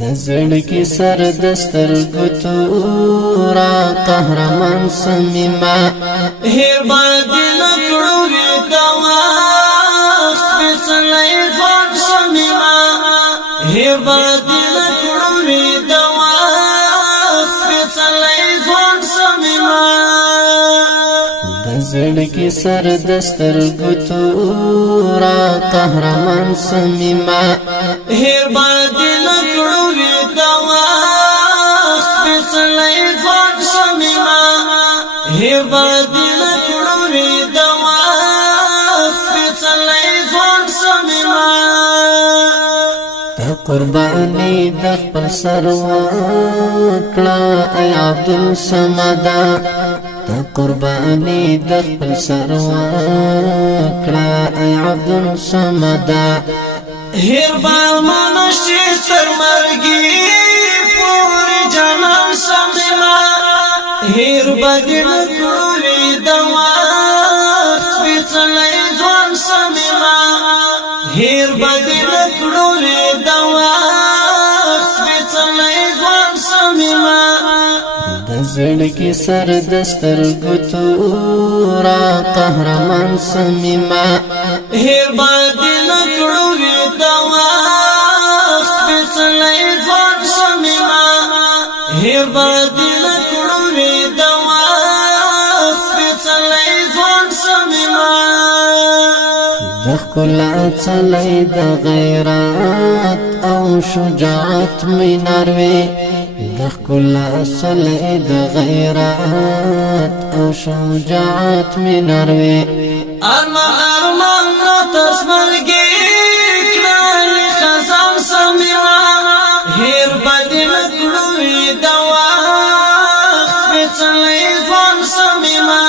د زړګي سر د سترګو تورا قهرمان صمیمه هیر باندې نکړو وی دوا سپېڅلې ځوان صمیمه هیر باندې نکړو وی دوا سپېڅلې ځوان صمیمه د زړګي سر د سترګو تورا قهرمان صمیمه هیر باندې نکړو وی دوا سپېڅلې ځوان صمیمه هیر باندې نکړو وی دوا سپېڅلې ځوان صمیمه د قرباني د خپل سر وکړه ای عبدالصمد د قرباني د خپل سر وکړه ای عبدالصمد هیر با منشی تر مرگی پوری جانم صمیمه هیر بدی نکړوی دوا سپېڅلې ځوان صمیمه هیر بدی نکړوی دوا سپېڅلې ځوان صمیمه د زړګي سر د سترګو تورا قهرمان صمیمه هیر بدی نکړوی دوا سپېڅلې ځوان صمیمه هیر بدی نکړوی دوا سپېڅلې ځوان صمیمه د ښکلا څلی د غیرت او شجاعت مناروي د ښکلا څلی د غیرت او شجاعت مناروي ارمان نو تسمرګي کړل خزان صمیمه هیر بدی نکړوی دوا سپېڅلې ځوان صمیمه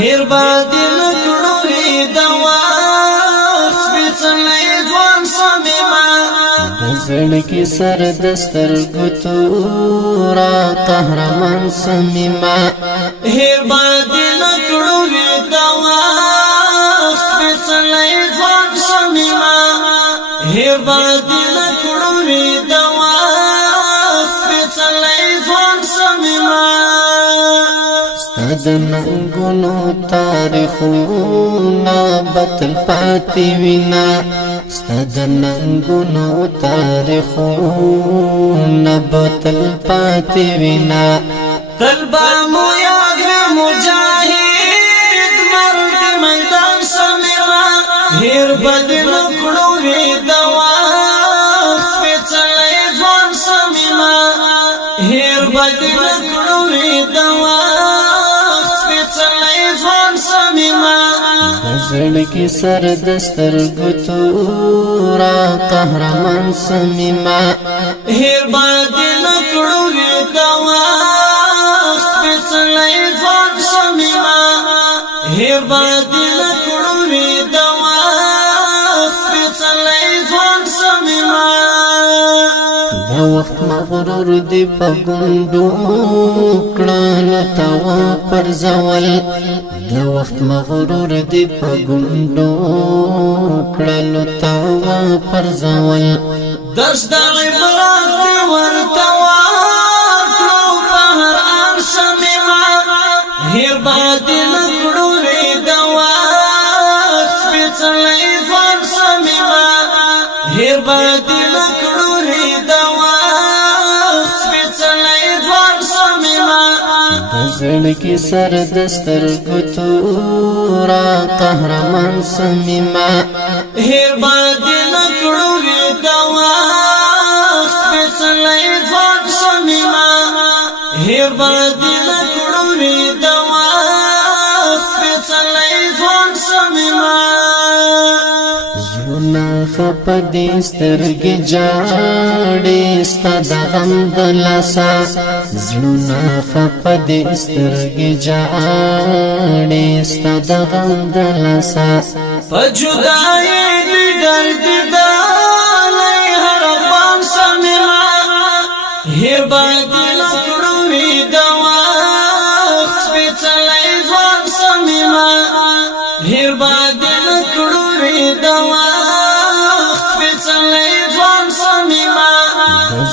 هیر بدی نکړوی دوا سپېڅلې ځوان صمیمه د زړګي سر د سترګو تورا قهرمان صمیمه هیر بدی نکړوی دوا سپېڅلې ځوان صمیمه هیر بدی نکړوی دوا سپېڅلې ځوان صمیمه ستا د ننګونو تاریخونه بتل پاتې وینا ستا د ننګونو تاریخونه بتل پاتې وینا تل به مو یاد وي مجاهد مرد میدان صمیمه هیر بدی نکړوی دوا سپېڅلې ځوان صمیمه هیر بدی نکړوی دوا سپېڅلې ځوان صمیمه د زړګي سر د سترګو تورا قهرمان صمیمه هیر بدی نکړوی دوا سپېڅلې ځوان صمیمه هیر بدی نکړوی دوا سپېڅلې ځوان صمیمه د وخت مغرور دی په ګوندو کړه توا پر زول د وخت مغرور دی په ګوندو کړه توا پر زول درس د عبرت دی ورته ورکړو په هر آن صمیمه هیر بدی نکړوی دوا سپېڅلې ځوان صمیمه هیر بدی نکړوی دوا سپېڅلې ځوان صمیمه د زړګي سر د سترګو تورا قهرمان صمیمه هیر بدی نکړوی دوا سپېڅلې ځوان صمیمه هیر بدی نکړوی دوا سپېڅلې ځوان صمیمه زړونه خپه دي سترګې جاړې ستا د غم د لاسه زړونه خپه دي سترګې جاړې ستا د غم د لاسه په جدایۍ دې درد ډالۍ هر افغان صمیمه هیر بدی نکړوی دوا سپېڅلې ځوان صمیمه هیر بدی نکړوی دوا سپېڅلې ځوان صمیمه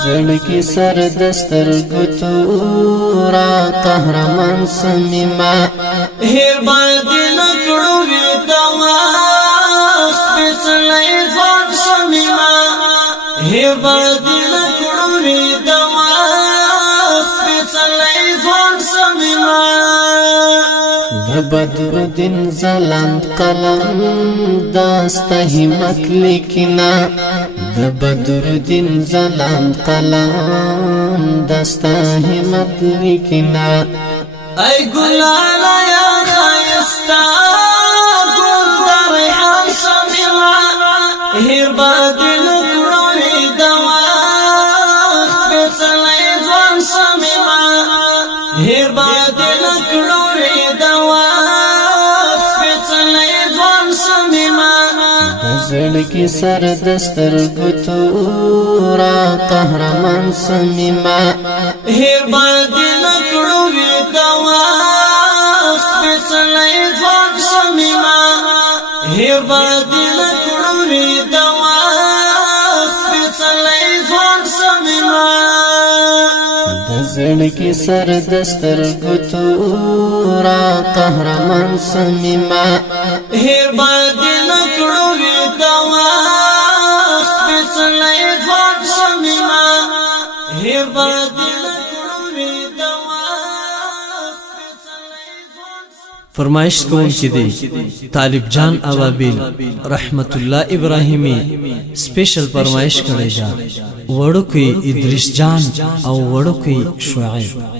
زړګي سر دستر ګتورا قهرمان سمیما هیر باندې نکړو وی دوا سپېڅلې ځوان سمیما هیر باندې نکړو وی دوا سپېڅلې ځوان سمیما د بدر دین زلاند قلم داسته همت لیکنا د بدر دین زلاند قلم داسته همت لیکنا ای ګلالا یا خایستا ګل د ریحان سمیما هیر باندې نکړو وی دوا سپېڅلې ځوان سمیما هیر باندې نکړو وی دوا سپېڅلې ځوان سمیما د زړګي سر دستر ګتورا قهرمان سمیما هیر باندې نکړو وی دوا سپېڅلې ځوان سمیما هیر باندې نکړو وی دوا سپېڅلې ځوان سمیما د زړګي سر دستر ګتورا قهرمان سمیما هیر باندې نکړو وی دوا سپېڅلې ځوان سمیما هیر باندې نکړو وی دوا سپېڅلې ځوان فرمایش کوم کې دی طالب جان ابابیل رحمت الله ابراهیمی سپیشل فرمایش کړی دا وړوکی ادریس جان او وړوکی شعیب